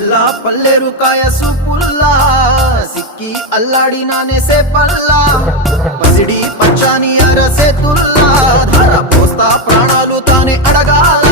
పిల్ల పల్లెరు కాయ సూపుల్లా సిక్కి అల్లాడినానే సేపల్లా పసిడి పచ్చాని అరసేతుల్లా ధార పోస్తా ప్రాణాలు తానే అడగాల